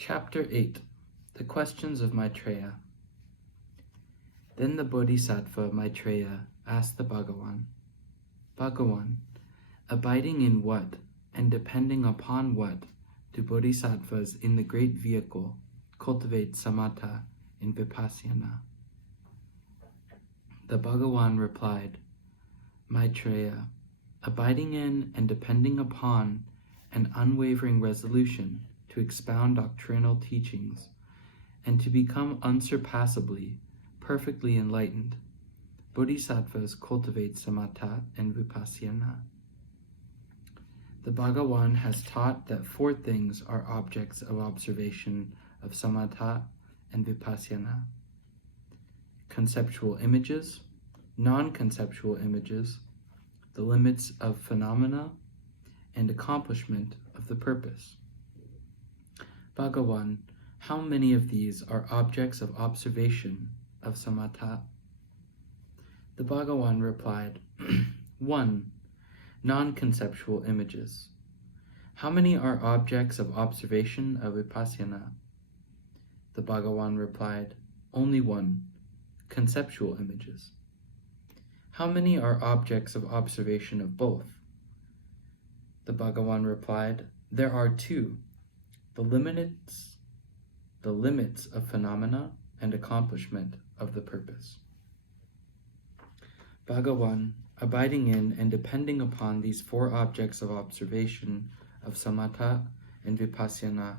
Chapter 8. The Questions of Maitreya. Then the Bodhisattva Maitreya asked the Bhagawan, Bhagawan, abiding in what and depending upon what do bodhisattvas in the great vehicle cultivate samatha and vipassana? The Bhagawan replied, Maitreya, abiding in and depending upon an unwavering resolution to expound doctrinal teachings and to become unsurpassably, perfectly enlightened, bodhisattvas cultivate samatha and vipassana. The Bhagawan has taught that four things are objects of observation of samatha and vipassana: conceptual images, non-conceptual images, the limits of phenomena, and accomplishment of the purpose. Bhagawan, how many of these are objects of observation of samatha? The Bhagawan replied, 1. Non-conceptual images. How many are objects of observation of vipassana? The Bhagawan replied, only 1. Conceptual images. How many are objects of observation of both? The Bhagawan replied, there are 2. The limits of phenomena and accomplishment of the purpose. Bhagawan, abiding in and depending upon these four objects of observation of samatha and vipassana,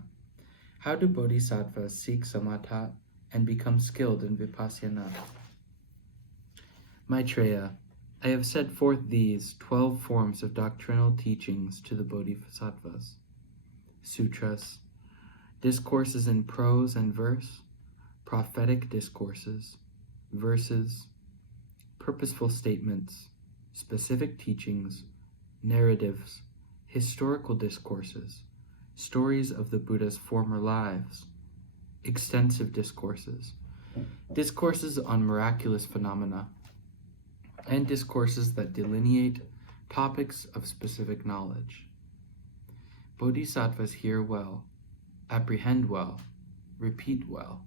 how do bodhisattvas seek samatha and become skilled in vipassana? Maitreya, I have set forth these 12 forms of doctrinal teachings to the bodhisattvas: sutras, discourses in prose and verse, prophetic discourses, verses, purposeful statements, specific teachings, narratives, historical discourses, stories of the Buddha's former lives, extensive discourses, discourses on miraculous phenomena, and discourses that delineate topics of specific knowledge. Bodhisattvas hear well, apprehend well, repeat well,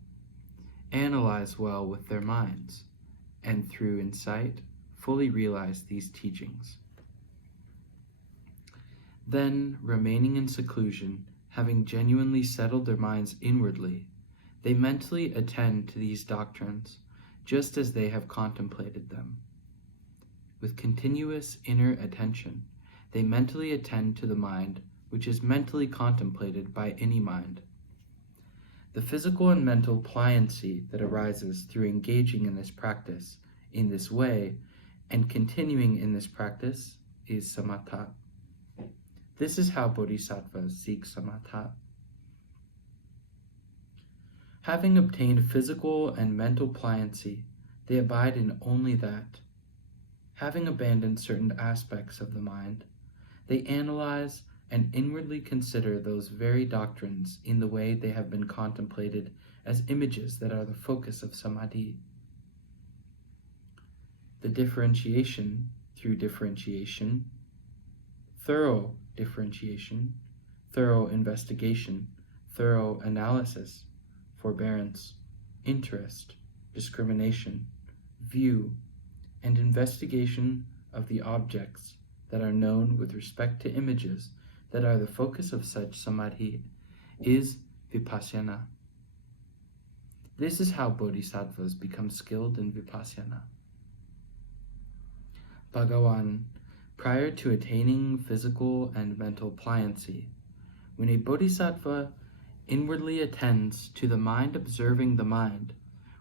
analyze well with their minds, and through insight fully realize these teachings. Then, remaining in seclusion, having genuinely settled their minds inwardly, they mentally attend to these doctrines just as they have contemplated them. With continuous inner attention, they mentally attend to the mind which is mentally contemplated by any mind. The physical and mental pliancy that arises through engaging in this practice in this way and continuing in this practice is samatha. This is how bodhisattvas seek samatha. Having obtained physical and mental pliancy, they abide in only that. Having abandoned certain aspects of the mind, they analyze and inwardly consider those very doctrines in the way they have been contemplated as images that are the focus of samadhi. The differentiation through differentiation, thorough differentiation, thorough investigation, thorough analysis, forbearance, interest, discrimination, view, and investigation of the objects that are known with respect to images that are the focus of such samadhi is vipassana. This is how bodhisattvas become skilled in vipassana. Bhagawan, prior to attaining physical and mental pliancy, when a bodhisattva inwardly attends to the mind observing the mind,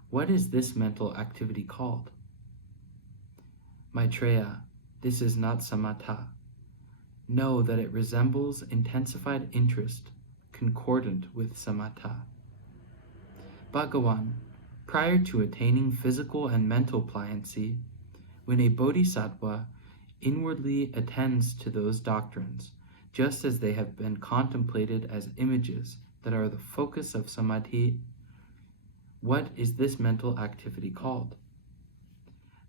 what is this mental activity called? Maitreya, this is not samatha. Know that it resembles intensified interest concordant with samatha. Bhagawan, prior to attaining physical and mental pliancy, when a bodhisattva inwardly attends to those doctrines, just as they have been contemplated as images that are the focus of samadhi, what is this mental activity called?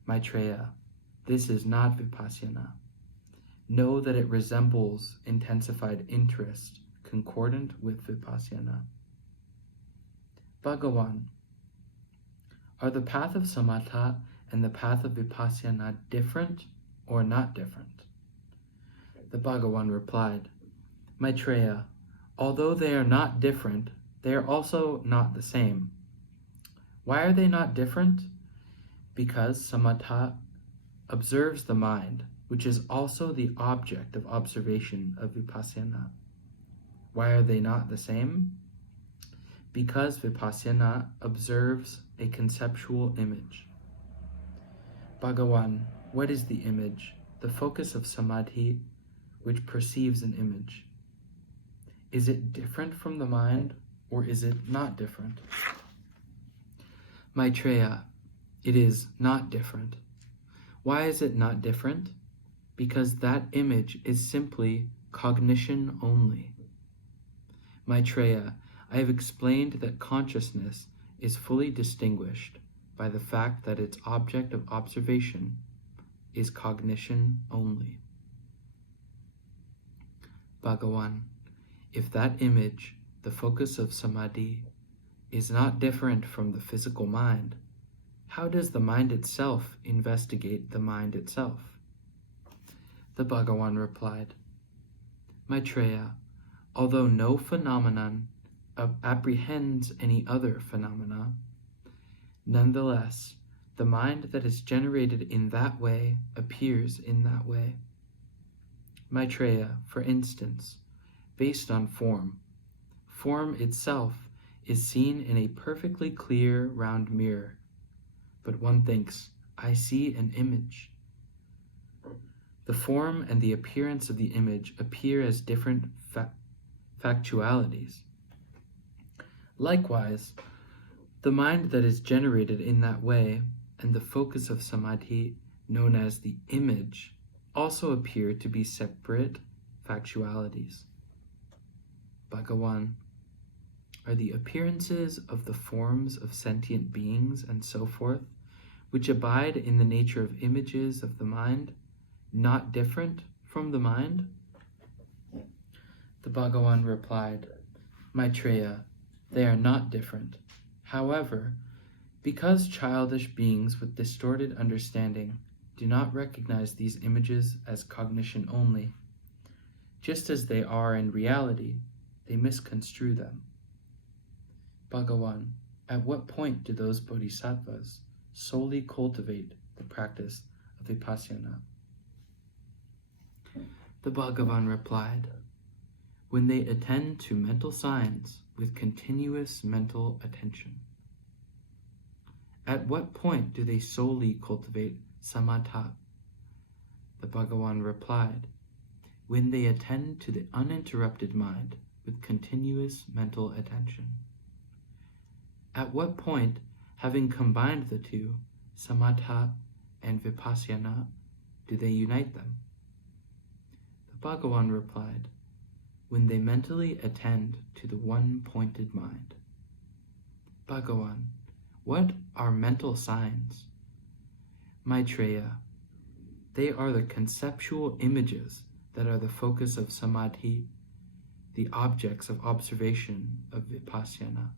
Maitreya, this is not vipassana. Know that it resembles intensified interest concordant with vipassana. Bhagawan, are the path of samatha and the path of vipassana different or not different? The Bhagawan replied, Maitreya, although they are not different, they are also not the same. Why are they not different? Because samatha observes the mind, which is also the object of observation of vipassana. Why are they not the same? Because vipassana observes a conceptual image. Bhagawan, what is the image, the focus of samadhi, which perceives an image? Is it different from the mind, or is it not different? Maitreya, it is not different. Why is it not different? Because that image is simply cognition only. Maitreya, I have explained that consciousness is fully distinguished by the fact that its object of observation is cognition only. Bhagawan, if that image, the focus of samadhi, is not different from the physical mind, how does the mind itself investigate the mind itself? The Bhagawan replied, Maitreya, although no phenomenon apprehends any other phenomena, nonetheless, the mind that is generated in that way appears in that way. Maitreya, for instance, based on form, form itself is seen in a perfectly clear round mirror, but one thinks, I see an image. The form and the appearance of the image appear as different factualities. Likewise, the mind that is generated in that way and the focus of samadhi, known as the image, also appear to be separate factualities. Bhagawan, are the appearances of the forms of sentient beings and so forth, which abide in the nature of images of the mind, not different from the mind? The Bhagawan replied, Maitreya, they are not different. However, because childish beings with distorted understanding do not recognize these images as cognition only, just as they are in reality, they misconstrue them. Bhagawan, at what point do those bodhisattvas solely cultivate the practice of vipassana? The Bhagavan replied, when they attend to mental signs with continuous mental attention. At what point do they solely cultivate samatha? The Bhagavan replied, when they attend to the uninterrupted mind with continuous mental attention. At what point, having combined the two, samatha and vipassana, do they unite them? The Bhagavan replied, when they mentally attend to the one-pointed mind. Bhagavan, what are mental signs? Maitreya, they are the conceptual images that are the focus of samadhi, the objects of observation of vipassana.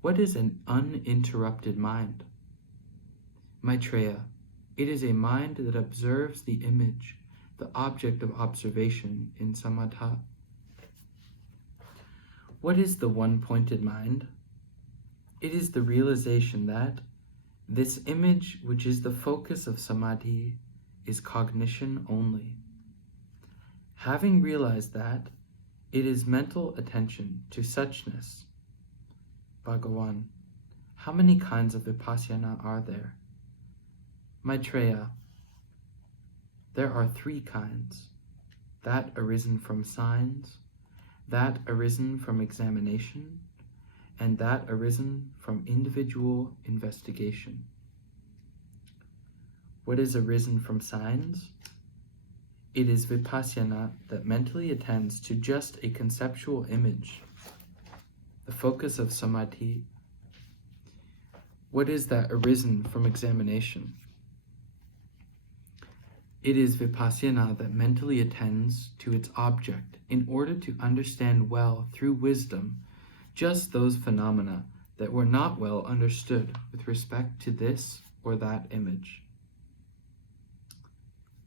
What is an uninterrupted mind? Maitreya, it is a mind that observes the image, the object of observation in samatha. What is the one-pointed mind? It is the realization that this image, which is the focus of samadhi, is cognition only. Having realized that, it is mental attention to suchness. Bhagawan, how many kinds of vipassana are there? Maitreya, there are 3 kinds, that arisen from signs, that arisen from examination, and that arisen from individual investigation. What is arisen from signs? It is vipassana that mentally attends to just a conceptual image, the focus of samadhi. What is that arisen from examination? It is vipassana that mentally attends to its object in order to understand well through wisdom just those phenomena that were not well understood with respect to this or that image.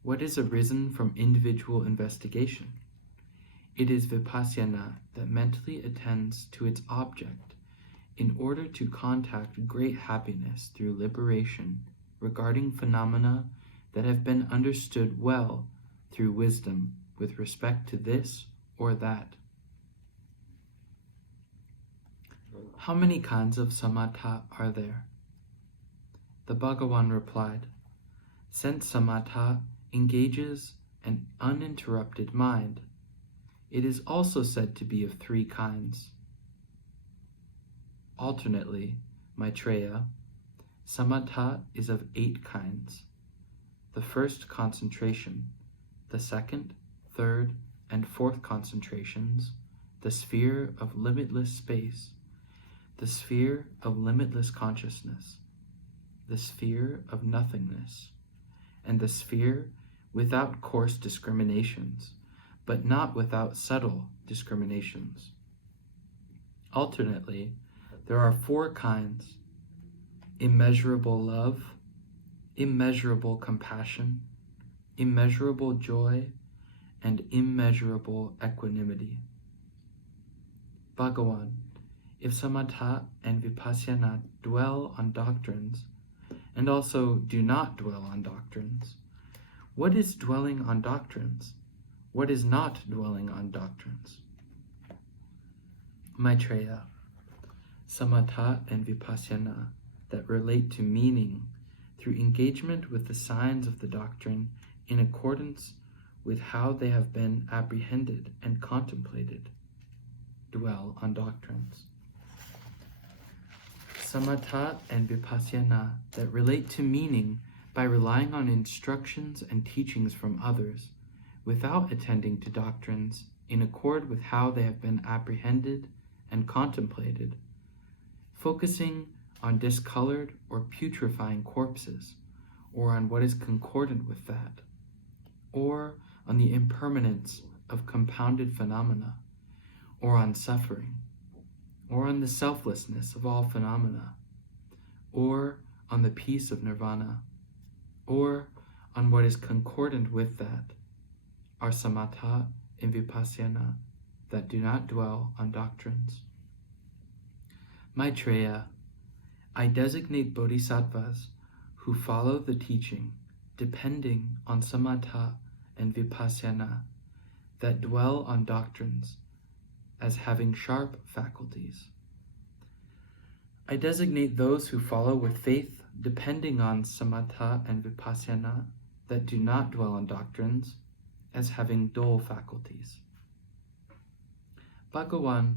What is arisen from individual investigation? It is vipassana that mentally attends to its object in order to contact great happiness through liberation regarding phenomena that have been understood well through wisdom with respect to this or that. How many kinds of samatha are there? The Bhagavan replied, since samatha engages an uninterrupted mind, it is also said to be of 3 kinds. Alternately, Maitreya, samatha is of 8 kinds. The first concentration, the second, third, and fourth concentrations, the sphere of limitless space, the sphere of limitless consciousness, the sphere of nothingness, and the sphere without coarse discriminations, but not without subtle discriminations. Alternately, there are 4 kinds: immeasurable love, immeasurable compassion, immeasurable joy, and immeasurable equanimity. Bhagavan, if samatha and vipassana dwell on doctrines, and also do not dwell on doctrines, what is dwelling on doctrines? What is not dwelling on doctrines? Maitreya, samatha and vipassana that relate to meaning through engagement with the signs of the doctrine in accordance with how they have been apprehended and contemplated, dwell on doctrines. Samatha and vipassana that relate to meaning by relying on instructions and teachings from others, without attending to doctrines in accord with how they have been apprehended and contemplated, focusing on discolored or putrefying corpses, or on what is concordant with that, or on the impermanence of compounded phenomena, or on suffering, or on the selflessness of all phenomena, or on the peace of nirvana, or on what is concordant with that, are samatha and vipassana that do not dwell on doctrines. Maitreya, I designate bodhisattvas who follow the teaching depending on samatha and vipassana that dwell on doctrines as having sharp faculties. I designate those who follow with faith depending on samatha and vipassana that do not dwell on doctrines as having dull faculties. Bhagavan,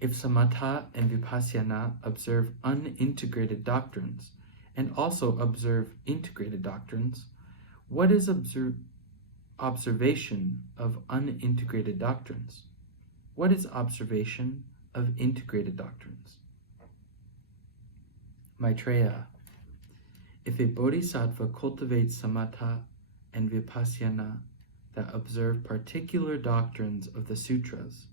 if samatha and vipassana observe unintegrated doctrines and also observe integrated doctrines, what is observation of unintegrated doctrines? What is observation of integrated doctrines? Maitreya, if a bodhisattva cultivates samatha and vipassana that observe particular doctrines of the sutras,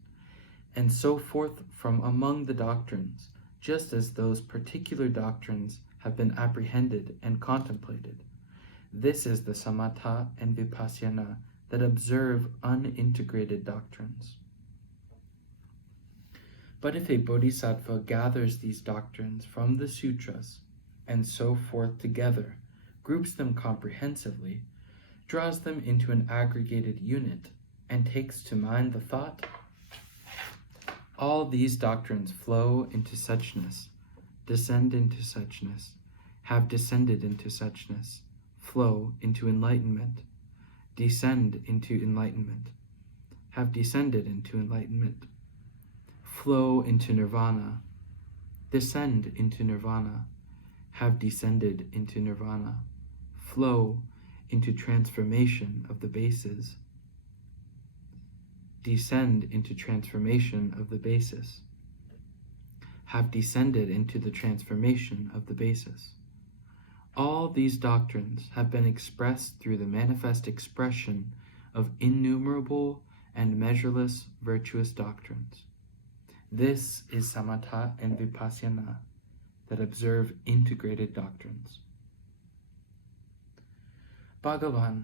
and so forth from among the doctrines, just as those particular doctrines have been apprehended and contemplated, this is the samatha and vipassana that observe unintegrated doctrines. But if a bodhisattva gathers these doctrines from the sutras and so forth together, groups them comprehensively, draws them into an aggregated unit, and takes to mind the thought, all these doctrines flow into suchness, descend into suchness, have descended into suchness, flow into enlightenment, descend into enlightenment, have descended into enlightenment, flow into nirvana, descend into nirvana, have descended into nirvana, flow into transformation of the bases, descend into transformation of the basis, have descended into the transformation of the basis. All these doctrines have been expressed through the manifest expression of innumerable and measureless virtuous doctrines. This is samatha and vipassana that observe integrated doctrines. Bhagavan,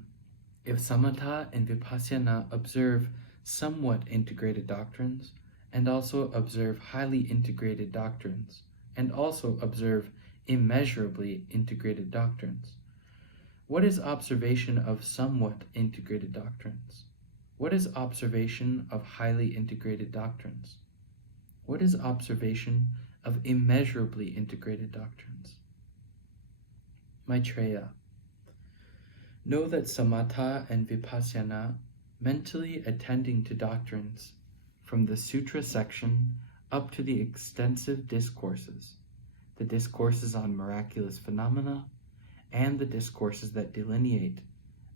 if samatha and vipassana observe somewhat integrated doctrines, and also observe highly integrated doctrines, and also observe immeasurably integrated doctrines, what is observation of somewhat integrated doctrines? What is observation of highly integrated doctrines? What is observation of immeasurably integrated doctrines? Maitreya, know that samatha and vipassana, mentally attending to doctrines, from the Sutra section up to the extensive discourses, the discourses on miraculous phenomena, and the discourses that delineate,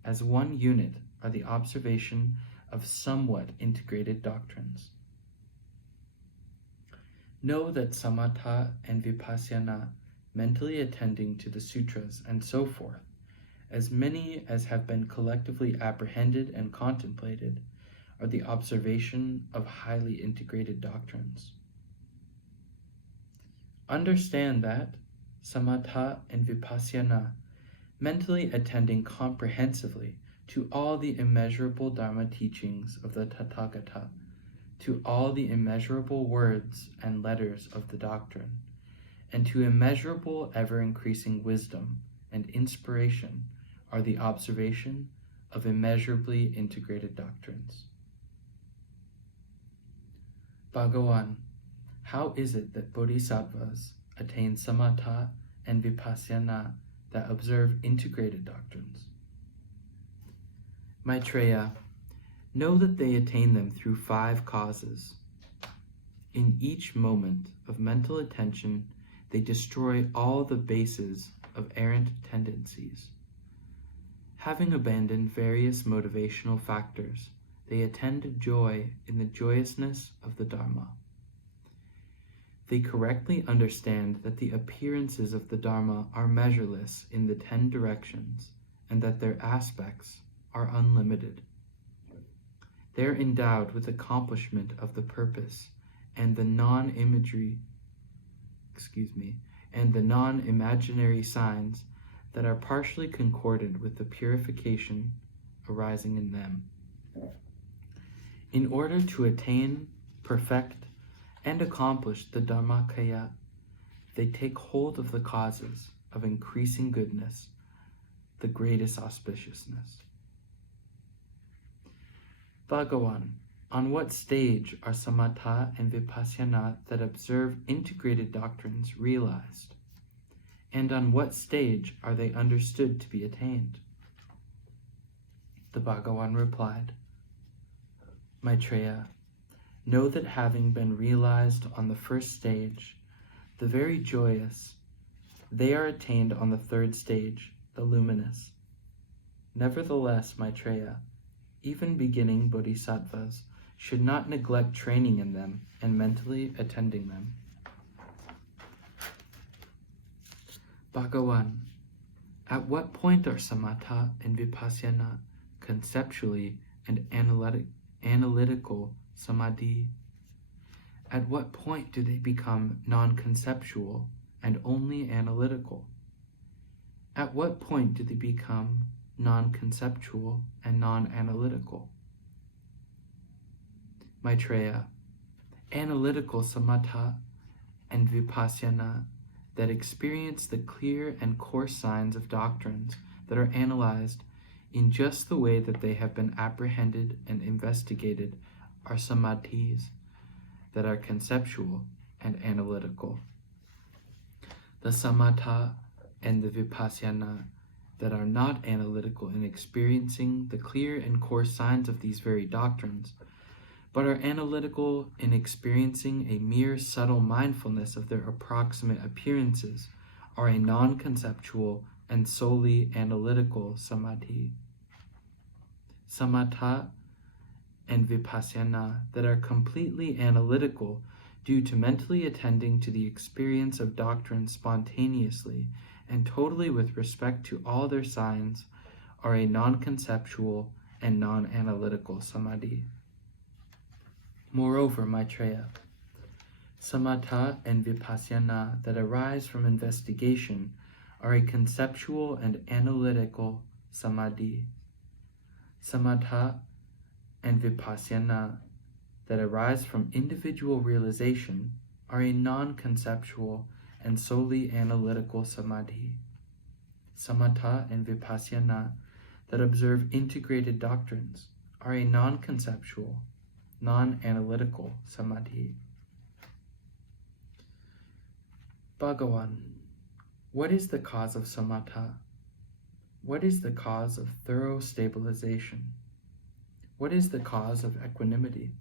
as one unit, are the observation of somewhat integrated doctrines. Know that samatha and vipassana, mentally attending to the sutras and so forth, as many as have been collectively apprehended and contemplated, are the observation of highly integrated doctrines. Understand that samatha and vipassana, mentally attending comprehensively to all the immeasurable Dharma teachings of the Tathagata, to all the immeasurable words and letters of the doctrine, and to immeasurable ever-increasing wisdom and inspiration, are the observation of immeasurably integrated doctrines. Bhagavan, how is it that bodhisattvas attain samatha and vipassana that observe integrated doctrines? Maitreya, know that they attain them through 5 causes. In each moment of mental attention, they destroy all the bases of errant tendencies. Having abandoned various motivational factors, they attend to joy in the joyousness of the Dharma. They correctly understand that the appearances of the Dharma are measureless in the 10 directions, and that their aspects are unlimited. They are endowed with accomplishment of the purpose and the non-imaginary signs that are partially concordant with the purification arising in them. In order to attain, perfect, and accomplish the Dharmakaya, they take hold of the causes of increasing goodness, the greatest auspiciousness. Bhagavan, on what stage are samatha and vipassana that observe integrated doctrines realized? And on what stage are they understood to be attained? The Bhagavan replied, Maitreya, know that having been realized on the first stage, the very joyous, they are attained on the 3rd stage, the luminous. Nevertheless, Maitreya, even beginning bodhisattvas should not neglect training in them and mentally attending them. Bhagavan, at what point are samatha and vipassana conceptually and analytical samadhi? At what point do they become non-conceptual and only analytical? At what point do they become non-conceptual and non-analytical? Maitreya, analytical samatha and vipassana that experience the clear and coarse signs of doctrines that are analyzed in just the way that they have been apprehended and investigated are samadhis that are conceptual and analytical. The samatha and the vipassana that are not analytical in experiencing the clear and coarse signs of these very doctrines, but are analytical in experiencing a mere subtle mindfulness of their approximate appearances, are a non-conceptual and solely analytical samadhi. Samatha and vipassana that are completely analytical due to mentally attending to the experience of doctrine spontaneously and totally with respect to all their signs, are a non-conceptual and non-analytical samadhi. Moreover, Maitreya, Samatha and vipassana that arise from investigation are a conceptual and analytical samadhi. Samatha and vipassana that arise from individual realization are a non-conceptual and solely analytical samadhi. Samatha and vipassana that observe integrated doctrines are a non-conceptual, non-analytical samadhi. Bhagawan, what is the cause of samatha? What is the cause of thorough stabilization? What is the cause of equanimity?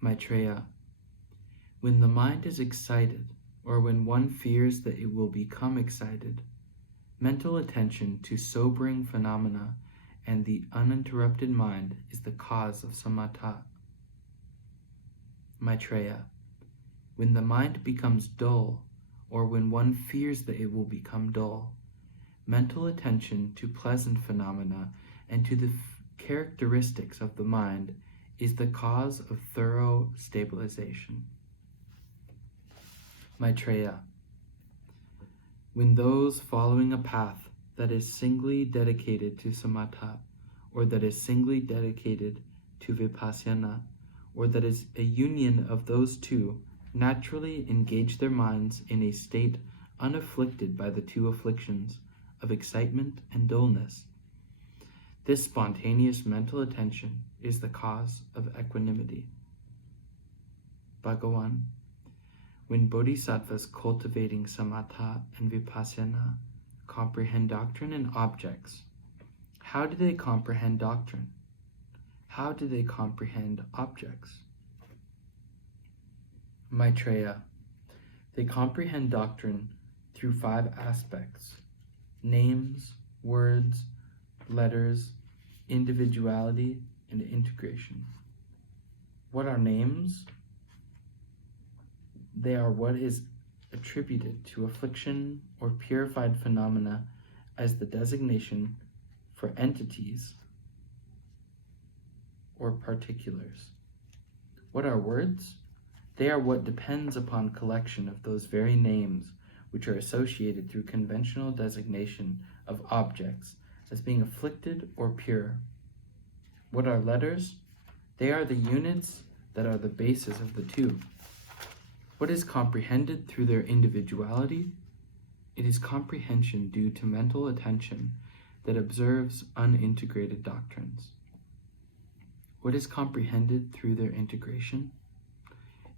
Maitreya, when the mind is excited, or when one fears that it will become excited, mental attention to sobering phenomena and the uninterrupted mind is the cause of samatha. Maitreya, when the mind becomes dull, or when one fears that it will become dull, mental attention to pleasant phenomena and to the characteristics of the mind is the cause of thorough stabilization. Maitreya, when those following a path that is singly dedicated to samatha, or that is singly dedicated to vipassana, or that is a union of those two, naturally engage their minds in a state unafflicted by the two afflictions of excitement and dullness, this spontaneous mental attention is the cause of equanimity. Bhagawan, when bodhisattvas cultivating samatha and vipassana comprehend doctrine and objects, how do they comprehend doctrine? How do they comprehend objects? Maitreya, they comprehend doctrine through 5 aspects: names, words, letters, individuality, and integration. What are names? They are what is attributed to affliction or purified phenomena as the designation for entities or particulars. What are words? They are what depends upon collection of those very names which are associated through conventional designation of objects as being afflicted or pure. What are letters? They are the units that are the basis of the two. What is comprehended through their individuality? It is comprehension due to mental attention that observes unintegrated doctrines. What is comprehended through their integration?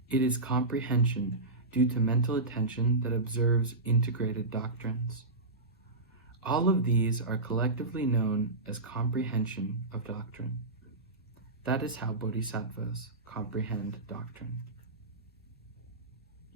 It is comprehension due to mental attention that observes integrated doctrines. All of these are collectively known as comprehension of doctrine. That is how bodhisattvas comprehend doctrine.